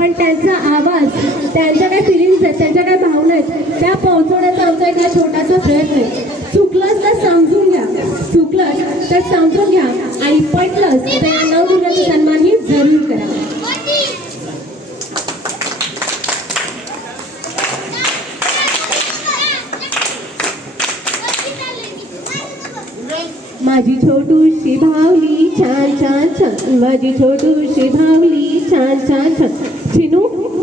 पण त्यांचा आवाज, त्यांच्या काय फिलिंग्स आहेत, त्यांच्या काय भावना आहेत त्या पोहोचवण्याचा आमचा एक छोटासा प्रयत्न आहे. चुकलंच तर समजून घ्या, चुकलंच तर समजून घ्या आणि पटलंच तर या नवदुर्गाचा सन्मानही जरूर करा. माझी छोटूशी भावली छान छान छान, माझी छोटूशी भावली छान छान छान. चिनू,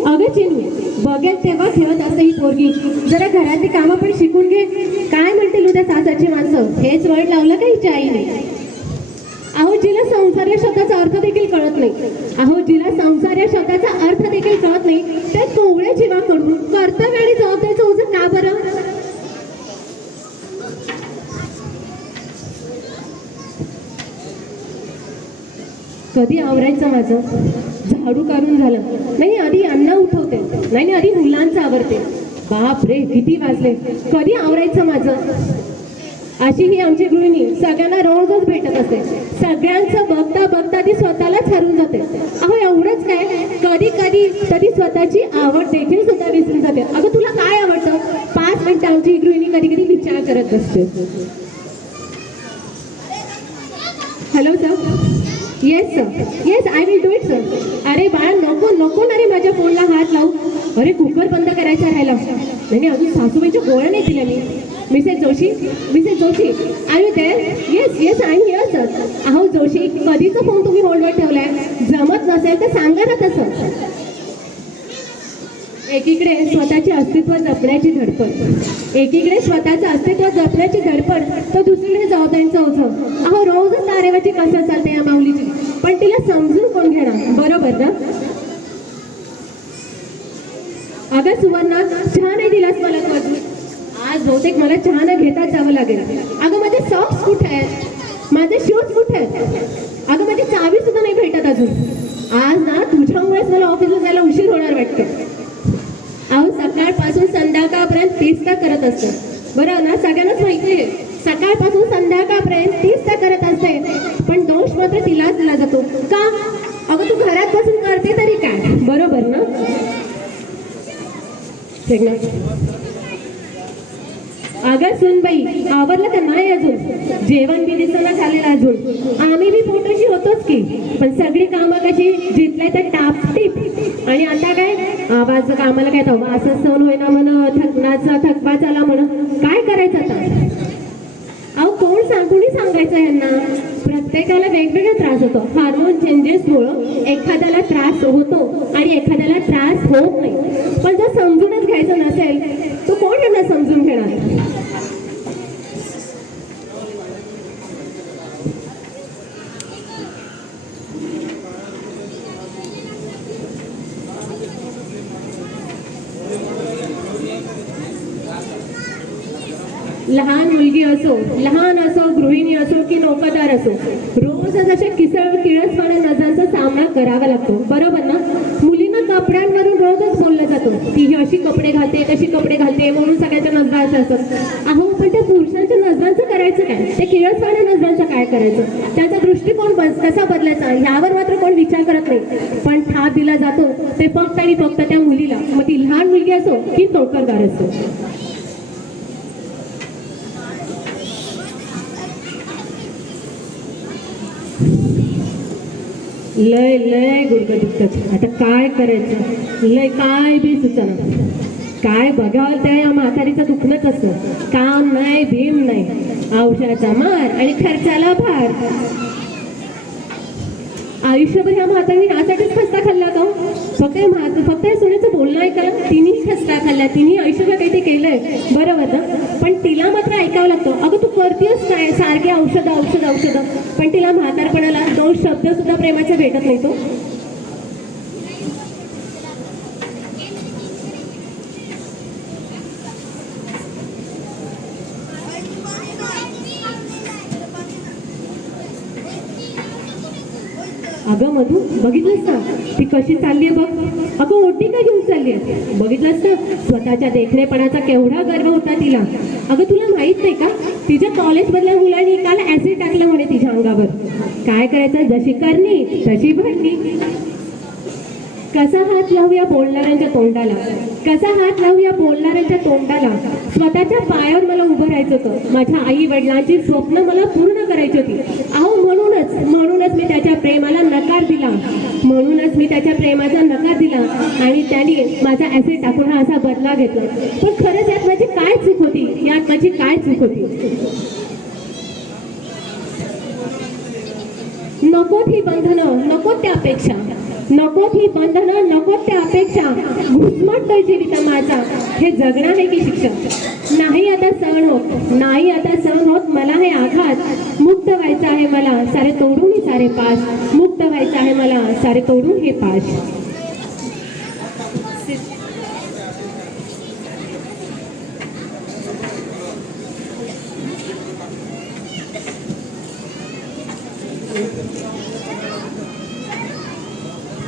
अगं चिनू, बघेल तेव्हा ठेवत असते ही पोरगी. जरा घरातली कामं पण शिकून घे. काय म्हणतील उद्या सासरची माणसं, हेच वर्ड लावलं का हिच्या आईने. अहो जिला संसार या शब्दाचा अर्थ देखील कळत नाही, अहो जिला संसार या शब्दाचा अर्थ देखील कळत नाही त्या कोवळ्या जीवाकडून कर्तव्य आणि जबाबदारीचं ओझं का बरं. कधी आवरायचं माझं, झाडू काढून झालं नाही, आधी अन्न उठवते, नाही आधी मुलांचं आवरते. बाप रे किती वाजले, कधी आवरायचं माझं. अशी ही आमची गृहिणी सगळ्यांना रोजच भेटत असते. सगळ्यांचं बघता बघता ती स्वतःलाच हरून जाते. अहो एवढंच काय, कधी कधी तरी स्वतःची आवड देखील सुद्धा विसरून जाते. अगं तुला काय आवडतं, 5 मिनिटं आमची ही गृहिणी कधी कधी विचार करत असते. Hello sir, yes sir, yes I will do it sir. अरे बाळा नको नको ना रे माझ्या फोनला हात लावू. अरे कुकर बंद करायचा राहिला. नाही अजून सासूबाईच्या गोळ्या नाही दिल्या मी. Mrs Joshi, Mrs Joshi are you there. Yes yes I am here sir. अहो जोशी कधीचा फोन तुम्ही होल्डवर ठेवलाय, जमत नसेल तर सांगा ना तसं. एकीकडे स्वतःचे अस्तित्व जपण्याची धडपड, एकीकडे स्वतःचं अस्तित्व जपण्याची धडपड, तर दुसरीकडे जबाबदारीचं ओझं. अहो रोजच तारेवरची कसं चालते या माऊलीची, पण तिला समजून कोण घेणार, बरोबर ना. अगं सुवर्णा चहा नाही दिलास मला तू अजून. आज बहुतेक मला चहा न घेताच जावं लागेल. अगं माझे सॉक्स कुठे आहेत, माझे शूज कुठे आहेत, अगं माझी चावी सुद्धा नाही भेटत अजून. आज ना तुझ्यामुळेच मला ऑफिसला जायला उशीर होणार वाटतं. अहो सकाळपासून संध्याकाळपर्यंत तीच का करत असते, बरं ना सगळ्यांनाच माहिती आहे. सकाळपासून संध्याकाळपर्यंत तीच का करत असते, पण दोष मात्र तिलाच दिला जातो का. अगं तू घरात बसून करते तरी काय, बरोबर ना. अगं सुनबाई आवरलं का नाही अजून, जेवण बी दिसना झालेलं अजून. आम्ही बी पोटाशी होतोच की, पण सगळी कामं कशी जिथल्या त्या टापटीप. आणि आता काय आवाज कामाला काय तर असं सण होईना म्हण, थकनाचा थकवा झाला म्हण, काय करायचं आता. अहो कोण कोणी सांगायचं यांना. प्रत्येकाला वेगवेगळा त्रास होतो. हार्मोन चेंजेसमुळं एखाद्याला त्रास होतो आणि एखाद्याला त्रास होत नाही. पण जर समजूनच घ्यायचं नसेल तो कोण यांना समजून घेणार. लहान मुलगी असो, लहान असो, गृहिणी असो की नोकरदार असो, रोज अशा किळसवाण्या नजरांचा सामना करावा लागतो, बरोबर ना. मुलींना कपड्यांवरून रोजच बोललं जातं की ही अशी कपडे घालते तशी कपडे घालते म्हणून सगळ्यांच्या नजरा अशा असतात. अहो पण त्या पुरुषांच्या नजरांचं करायचं काय, त्या किळसवाण्या नजरांचं काय करायचं, त्यांचा दृष्टिकोन कसा बदलायचा यावर मात्र कोण विचार करत नाही. पण थाप दिला जातो ते फक्त आणि फक्त त्या मुलीला, मग ती लहान मुलगी असो की नोकरदार असो. लय लय गुडघं दुखतात. आता काय करायचं, लय काय बी सुचना. काय बघावं त्या या म्हातारीचं दुखणंच असतं. काम नाही, भीम नाही, औषधाचा मार आणि खर्चाला भार. आयुष्यभर ह्या म्हातारीने यासाठीच खस्ता खाल्ला का. फक्त या सोन्याचं बोलणं आहे का, तिने खस्ता खाल्ला, तिने आयुष्यभर काही ते केलंय, बरोबर ना. पण तिला मात्र ऐकावं लागतं. अगं तू करतेस काय, सारखे औषधं औषधं औषधं. पण तिला म्हातारपणाला 2 शब्द सुद्धा प्रेमाचा भेटत नाही तो. अगं मधू बघितलंस ना ती कशी चालली बघ. अगं ओटी का घेऊन चालली आहे, बघितलंस ना स्वतःच्या देखणेपणाचा केवढा गर्व होता तिला. अगं तुला माहित नाही का, तिच्या कॉलेजमधल्या मुलांनी काल ऍसिड टाकलं म्हणे तिच्या अंगावर. काय करायचं, जशी करणी तशी भरणी. कसा हात लावूया बोलणाऱ्यांच्या तोंडाला, कसा हात लावूया बोलणाऱ्यांच्या तोंडाला. स्वतःच्या पायावर मला उभं राहायचं होतं. माझ्या आई वडिलांची स्वप्न मला पूर्ण करायची होती. अहो म्हणूनच मी त्याच्या प्रेमाला नकार दिला, म्हणूनच मी त्याच्या प्रेमाचा नकार दिला आणि त्याने माझा ऍसिड टाकून हा असा बदला घेतला. पण खरंच यात माझी काय चूक होती, यात माझी काय चूक होती. नकोत ही बंधनं, नकोत त्या अपेक्षा, नकोत ही बंधनं, नकोत त्या अपेक्षा. घुसमटतोय जीवित माझा, हे जगणं आहे की शिक्षा. नाही आता सहन होत, नाही आता सहन होत मला हे आघात. मुक्त व्हायचं आहे मला सारे तोडून हे सारे पाश, मुक्त व्हायचं आहे मला सारे तोडून हे पाश.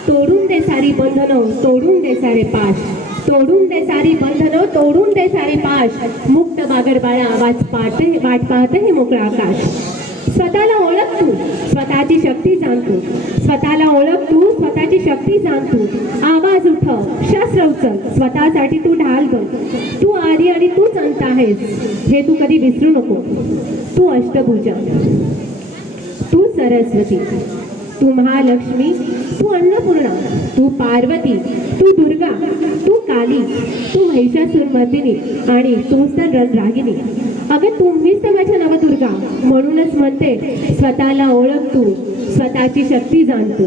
तोडून दे सारी बंधनं, तोडून दे सारे पाश, तोडून दे सारी बंधनं, तोडून दे सारे पाश. मुक्त बागड बाळा वाट पाहते हे मोकळं आकाश. स्वतःला ओळख तू, स्वतःची शक्ती जाण तू, स्वतःला ओळख तू, स्वतःची शक्ती जाण तू. आवाज उठव, शस्त्र उचल, स्वतःसाठी तू ढाल बन. तू आदी आणि तूच अंत आहेस हे तू कधी विसरू नको. तू अष्टभुजा, तू सरस्वती, तू महालक्ष्मी, तू अन्नपूर्णा, तू पार्वती, तू दुर्गा, तू काली, तू महिषासुरमर्दिनी आणि तूच तर रणरागिनी. अगं तुम्हीच तर माझ्या नवदुर्गा. म्हणूनच म्हणते स्वतःला ओळख तू, स्वतःची शक्ती जाण तू.